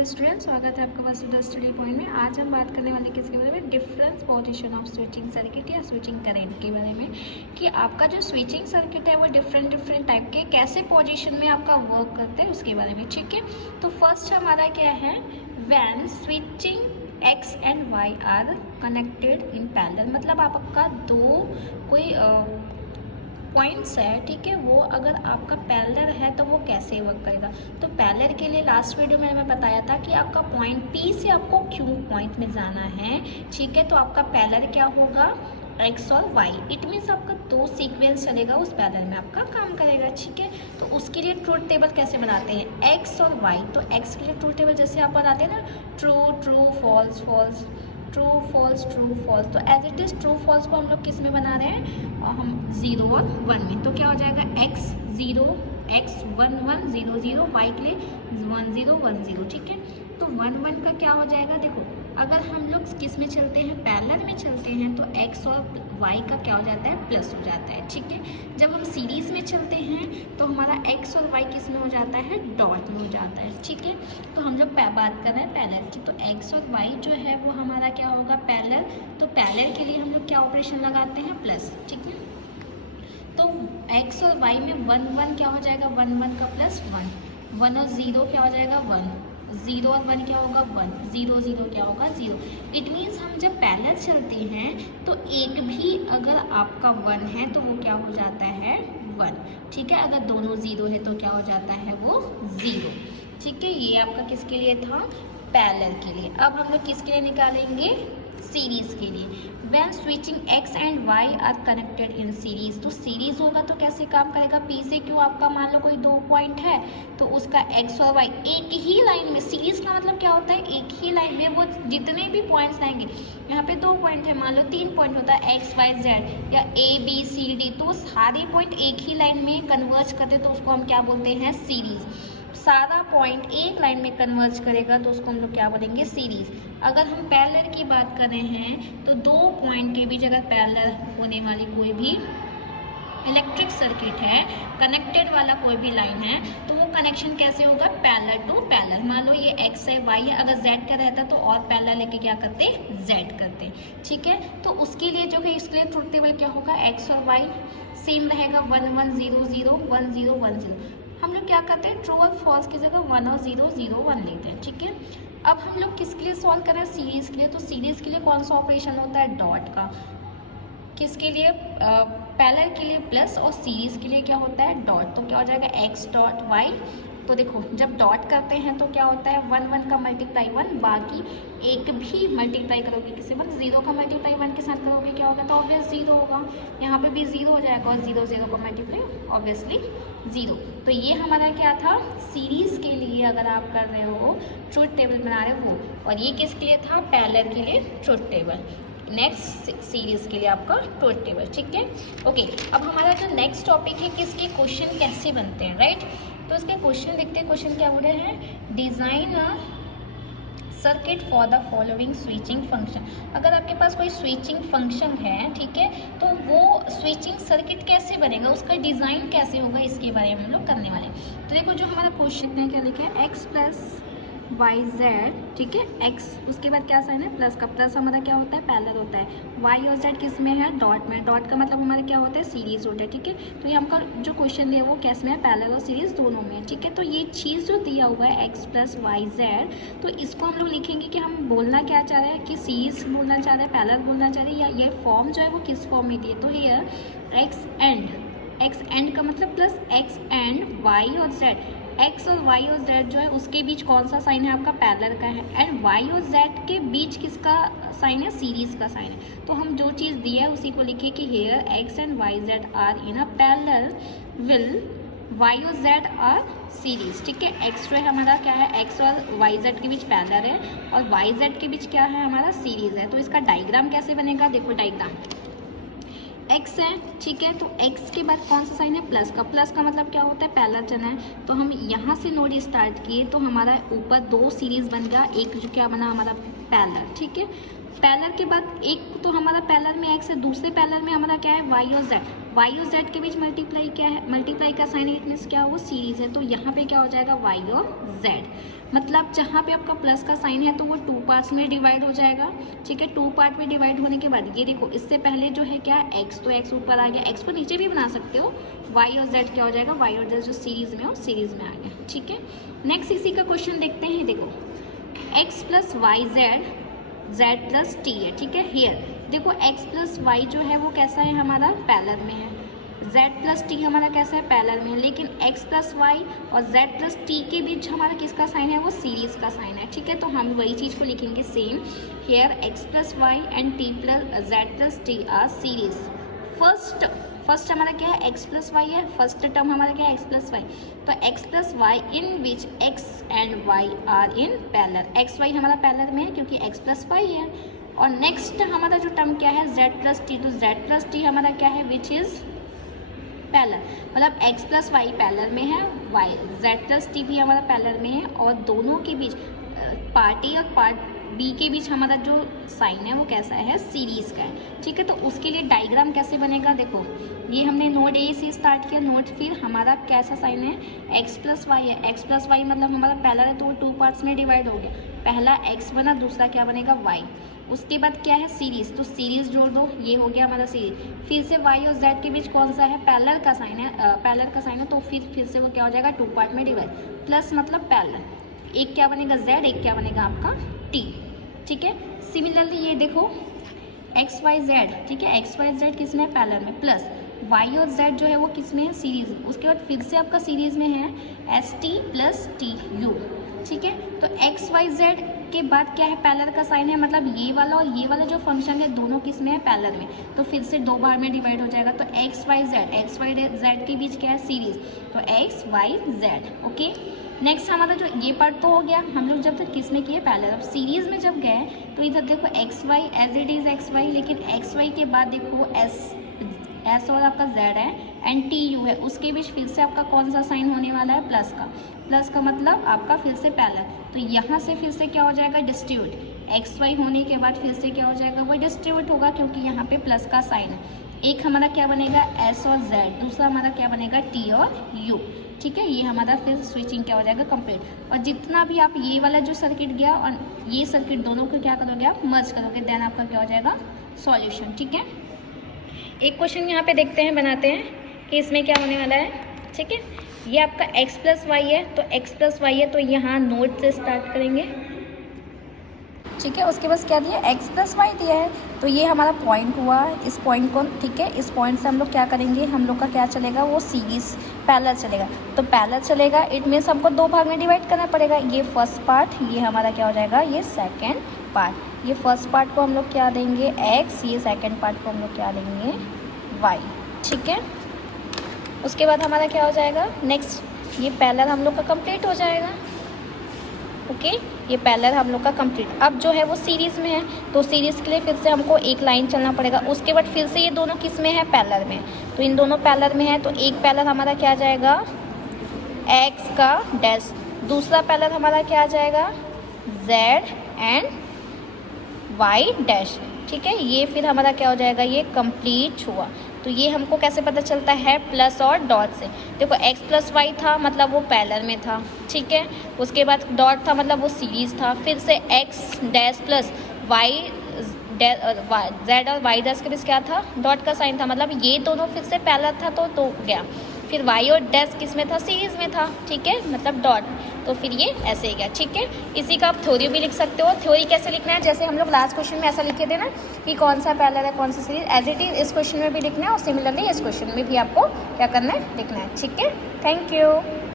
Dear student, स्वागत है आपका वसुधा स्टडी पॉइंट में। आज हम बात करने वाले किसके बारे में, difference position of switching circuit या स्विचिंग करंट के बारे में, कि आपका जो स्विचिंग सर्किट है वो डिफरेंट टाइप के कैसे पोजीशन में आपका वर्क करते हैं उसके बारे में। ठीक है, तो फर्स्ट हमारा क्या है, when switching X and Y are connected in parallel, मतलब आपका दो कोई पॉइंट्स है, ठीक है, वो अगर आपका पैरेलल है तो वो कैसे वर्क करेगा। तो पैरेलल के लिए लास्ट वीडियो में मैं बताया था कि आपका पॉइंट P से आपको Q पॉइंट में जाना है। ठीक है, तो आपका पैरेलल क्या होगा, X और Y। इट मीन्स आपका दो सीक्वेंस चलेगा, उस पैरेलल में आपका काम करेगा। ठीक है, तो उसके लिए ट्रूथ टेबल कैसे बनाते हैं, X और Y। तो X के लिए ट्रूथ टेबल जैसे आप बनाते हैं ना, true true false false, true false true false, तो as it is true false को हम लोग किस में बना रहे हैं, हम 0 और 1 में। तो क्या हो जाएगा, x 0 x 1 1 0 0, y के लिए 1 0 1 0। ठीक है, तो 1 1 का क्या हो जाएगा, देखो अगर हम लोग किस में चलते हैं, पैरेलल में चलते हैं, तो x और y का क्या हो जाता है, प्लस हो जाता है। ठीक है, जब हम सीरीज़ में चलते हैं तो हमारा x और y किस में हो जाता है, डॉट में हो जाता है। ठीक है, तो हम लोग बात कर रहे हैं पैरेलल की, तो x और y जो है वो हमारा क्या होगा, पैरेलल। तो पैरेलल के लिए हम लोग क्या ऑपरेशन लगाते हैं, प्लस। ठीक है, तो x और y में 1 1 क्या हो जाएगा, 1 1 का प्लस 1 1 और 0 क्या हो जाएगा, 1 0 और 1 क्या होगा, 1 0 0 क्या होगा, 0। इट मीन्स हम जब पैरेलल चलते हैं तो एक भी अगर आपका 1 है तो वो क्या हो जाता है, 1। ठीक है, अगर दोनों 0 है तो क्या हो जाता है, वो 0। ठीक है, ये आपका किसके लिए था, पैरेलल के लिए। अब हम लोग किसके लिए निकालेंगे, सीरीज के लिए। When switching x and y are connected in series, तो सीरीज होगा तो कैसे काम करेगा, P से Q आपका मान लो कोई दो पॉइंट है, तो उसका x और y एक ही लाइन में, सीरीज का मतलब क्या होता है, एक ही लाइन में वो जितने भी पॉइंट्स आएंगे, यहाँ पे 2 पॉइंट है, मान लो 3 पॉइंट होता है x y z या a b c d, तो सारे पॉइंट एक ही लाइन में कन्वर्ज करते तो उसको हम क्या बोलते हैं, सीरीज। सारा पॉइंट एक लाइन में कन्वर्ज करेगा तो उसको हम लोग क्या बोलेंगे, सीरीज। अगर हम पैरेलल की बात कर रहे हैं तो दो पॉइंट के बीच अगर पैरेलल होने वाली कोई भी इलेक्ट्रिक सर्किट है, कनेक्टेड वाला कोई भी लाइन है, तो वो कनेक्शन कैसे होगा, पैरेलल टू पैरेलल। मान लो ये x है, y है, अगर z का रहता तो और पैरेलल लेके क्या करते, z करते। ठीक है, तो उसके लिए जो है, इसके लिए ट्रूथ टेबल क्या होगा, x और y सेम रहेगा, 1 1 0 0 1 0 1 0। हम लोग क्या करते हैं, ट्रू और फॉल्स की जगह 1 और 0 0 1 लेते हैं। ठीक है, अब हम लोग किसके लिए सॉल्व कर रहे हैं, सीरीज के लिए। तो सीरीज के लिए कौन सा ऑपरेशन होता है, डॉट का। किसके लिए, पैरेलल के लिए प्लस, और सीरीज के लिए क्या होता है, डॉट। तो क्या हो जाएगा, x डॉट y। तो देखो जब डॉट करते हैं तो क्या होता है, 1 1 का मल्टीप्लाई 1, बाकी एक भी मल्टीप्लाई करोगे किसी पर, 0 का मल्टीप्लाई 1 के साथ करोगे क्या होगा, तो ऑब्वियस 0 होगा। यहाँ पे भी 0 हो जाएगा, और 0 0 का मल्टीप्लाई ऑब्वियसली 0। तो ये हमारा क्या था, सीरीज के लिए अगर आप कर रहे हो, ट्रूथ टेबल बना रहे हो वो। और ये किसके लिए था, पैरेलल के लिए ट्रूथ टेबल। नेक्स्ट सीरीज के लिए आपका ट्रूथ टेबल। ठीक है, ओके। अब हमारा जो नेक्स्ट टॉपिक है कि इसके क्वेश्चन कैसे बनते हैं, राइट। तो इसके क्वेश्चन देखते हैं, क्वेश्चन क्या बोल रहे हैं, design a circuit for the following switching function. अगर आपके पास कोई स्विचिंग फंक्शन है, ठीक है, तो वो स्विचिंग सर्किट कैसे बनेगा, उसका डिज़ाइन कैसे होगा, इसके बारे में हम लोग करने वाले हैं। तो देखो जो हमारा क्वेश्चन है, क्या लिखा है, x प्लस वाई जेड, ठीक है, x उसके बाद क्या साइन है, प्लस का। प्लस हमारा क्या होता है, पैरेलल होता है। y और z किस में है, डॉट में। डॉट का मतलब हमारा क्या होता है, सीरीज होता है। ठीक है, तो ये हमका जो क्वेश्चन दिया वो कैसे में है, पैरेलल और सीरीज दोनों में। ठीक है, तो ये चीज़ जो दिया हुआ है x प्लस वाई जेड, तो इसको हम लोग लिखेंगे कि हम बोलना क्या चाह रहे हैं, कि सीरीज बोलना चाह रहे हैं, पैरेलल बोलना चाह रहे हैं, या ये फॉर्म जो है वो किस फॉर्म में दिए। तो हियर x एंड का मतलब प्लस x एंड y और z, x और y और z जो है उसके बीच कौन सा साइन है, आपका पैरेलल का है। एंड y और z के बीच किसका साइन है, सीरीज का साइन है। तो हम जो चीज़ दी है उसी को लिखिए कि here x and y z are in a parallel will y और z आर सीरीज। ठीक है, x जो है हमारा क्या है, x और y z के बीच पैरेलल है, और y z के बीच क्या है, हमारा सीरीज है। तो इसका डायग्राम कैसे बनेगा, देखो डायग्राम x है, ठीक है, तो x के बाद कौन सा साइन है, प्लस का। प्लस का मतलब क्या होता है, पैरेलल चलना है। तो हम यहाँ से नोड स्टार्ट किए तो हमारा ऊपर दो सीरीज बन गया, एक जो क्या बना हमारा पैरेलल, ठीक है। पैरेलल के बाद एक तो हमारा पैरेलल में एक्स है, दूसरे पैरेलल में हमारा क्या है वाई और जेड। वाई और जेड के बीच मल्टीप्लाई क्या है, मल्टीप्लाई का साइन इट मीन्स क्या, वो सीरीज है, तो यहाँ पे क्या हो जाएगा वाई और जेड। मतलब जहाँ पे आपका प्लस का साइन है तो वो 2 पार्ट्स में डिवाइड हो जाएगा, ठीक है। 2 पार्ट में डिवाइड होने के बाद ये देखो इससे पहले जो है क्या एक्स, तो एक्स ऊपर आ गया, एक्स को नीचे भी बना सकते हो। वाई और जेड क्या हो जाएगा, वाई और जेड जो सीरीज में हो सीरीज में आ गया, ठीक है। नेक्स्ट इसी का क्वेश्चन देखते हैं। देखो X plus Y Z, Z plus T है, ठीक है। हियर देखो एक्स प्लस वाई जो है वो कैसा है हमारा पैरेलल में है, z प्लस टी हमारा कैसा है पैरेलल में है, लेकिन x प्लस वाई और z प्लस टी के बीच हमारा किसका साइन है, वो सीरीज का साइन है, ठीक है। तो हम वही चीज़ को लिखेंगे same, here x plus Y and t plus z plus T are series. First हमारा क्या है x प्लस वाई है, फर्स्ट टर्म हमारा क्या है x प्लस वाई, तो x plus Y in which x and y are in parallel. x y हमारा parallel में है क्योंकि x प्लस वाई है। और नेक्स्ट हमारा जो टर्म क्या है z प्लस टी, तो z प्लस टी हमारा क्या है विच इज़ पैरेलल, मतलब x प्लस वाई पैरेलल में है, y z प्लस टी भी हमारा पैरेलल में है, और दोनों के बीच पार्ट ए और पार्ट बी के बीच हमारा जो साइन है वो कैसा है, सीरीज का है, ठीक है। तो उसके लिए डायग्राम कैसे बनेगा, देखो ये हमने नोड ए से स्टार्ट किया, नोड फिर हमारा कैसा साइन है x प्लस वाई है, x प्लस वाई मतलब हमारा पैरेलल है तो वो 2 पार्ट्स में डिवाइड हो गया, पहला x बना, दूसरा क्या बनेगा y। उसके बाद क्या है सीरीज, तो सीरीज जोड़ दो, ये हो गया हमारा सीरीज। फिर से y और z के बीच कौन सा है, पैरेलल का साइन है, पैरेलल का साइन है, तो फिर से वो क्या हो जाएगा 2 पार्ट में डिवाइड, प्लस मतलब पैरेलल, एक क्या बनेगा z, एक क्या बनेगा आपका t, ठीक है। सिमिलरली ये देखो एक्स वाई जेड, ठीक है, एक्स वाई जेड किस में है पैरेलल में, प्लस वाई और जेड जो है वो किस में है सीरीज में। उसके बाद फिर से आपका सीरीज में है S T plus T U, ठीक है। तो एक्स वाई जेड के बाद क्या है पैरेलल का साइन है, मतलब ये वाला और ये वाला जो फंक्शन है दोनों किस में है पैरेलल में, तो फिर से 2 बार में डिवाइड हो जाएगा। तो एक्स वाई जेड के बीच क्या है सीरीज, तो X Y Z, okay. Next हमारा जो ये पार्ट तो हो गया, हम लोग जब तक किस में किए पैरेलल। अब सीरीज में जब गए तो इधर देखो X Y as it is X Y, लेकिन एक्स वाई के बाद देखो एस और आपका जेड है एंड टी यू है, उसके बीच फिर से आपका कौन सा साइन होने वाला है, प्लस का मतलब आपका फिर से पैरेलल। तो यहाँ से फिर से क्या हो जाएगा डिस्ट्रीब्यूट, एक्स वाई होने के बाद फिर से क्या हो जाएगा वो डिस्ट्रीब्यूट होगा, क्योंकि यहाँ पे प्लस का साइन है। एक हमारा क्या बनेगा एस और जेड, दूसरा हमारा क्या बनेगा टी और यू, ठीक है। ये हमारा फिर स्विचिंग क्या हो जाएगा कंप्लीट। और जितना भी आप ये वाला जो सर्किट गया और ये सर्किट दोनों को क्या करोगे आप मर्ज करोगे, देन आपका क्या हो जाएगा सॉल्यूशन, ठीक है। एक क्वेश्चन यहाँ पे देखते हैं, बनाते हैं कि इसमें क्या होने वाला है, ठीक है। ये आपका x प्लस वाई है, तो x प्लस वाई है तो यहाँ नोड से स्टार्ट करेंगे, ठीक है। उसके बाद क्या दिया x प्लस वाई दिया है, तो ये हमारा पॉइंट हुआ, इस पॉइंट को, ठीक है। इस पॉइंट से हम लोग क्या करेंगे, हम लोग का क्या चलेगा वो सीरीज पैरेलल चलेगा, तो पैरेलल चलेगा इट मीन्स हमको 2 भाग में डिवाइड करना पड़ेगा। ये फर्स्ट पार्ट, ये हमारा क्या हो जाएगा ये सेकेंड पार्ट। ये फर्स्ट पार्ट को हम लोग क्या देंगे x, ये सेकेंड पार्ट को हम लोग क्या देंगे y, ठीक है। उसके बाद हमारा क्या हो जाएगा नेक्स्ट, ये पैरेलल हम लोग का कंप्लीट हो जाएगा, ओके। ये पैरेलल हम लोग का कंप्लीट। अब जो है वो सीरीज में है, तो सीरीज के लिए फिर से हमको एक लाइन चलना पड़ेगा। उसके बाद फिर से ये दोनों किस में है पैरेलल में, तो इन दोनों पैरेलल में है, तो एक पैरेलल हमारा क्या आ जाएगा x का डैश, दूसरा पैरेलल हमारा क्या आ जाएगा z एंड y डैश, ठीक है। ये फिर हमारा क्या हो जाएगा ये कंप्लीट हुआ। तो ये हमको कैसे पता चलता है प्लस और डॉट से, देखो x प्लस वाई था मतलब वो पैरेलल में था, ठीक है। उसके बाद डॉट था मतलब वो सीरीज था, फिर से x dash plus Y Z और वाई डैश के बीच क्या था डॉट का साइन था, मतलब ये दोनों फिर से पैरेलल था तो गया। फिर वाई और डैश किस में था सीरीज में था, ठीक है, मतलब डॉट, तो फिर ये ऐसे ही गया, ठीक है। इसी का आप थ्योरी भी लिख सकते हो। थ्योरी कैसे लिखना है, जैसे हम लोग लास्ट क्वेश्चन में ऐसा लिखे थे ना कि कौन सा पैरेलल है कौन सा सीरीज, एज इट इज इस क्वेश्चन में भी लिखना है और सिमिलरली इस क्वेश्चन में भी आपको क्या करना है लिखना है, ठीक है। Thank you.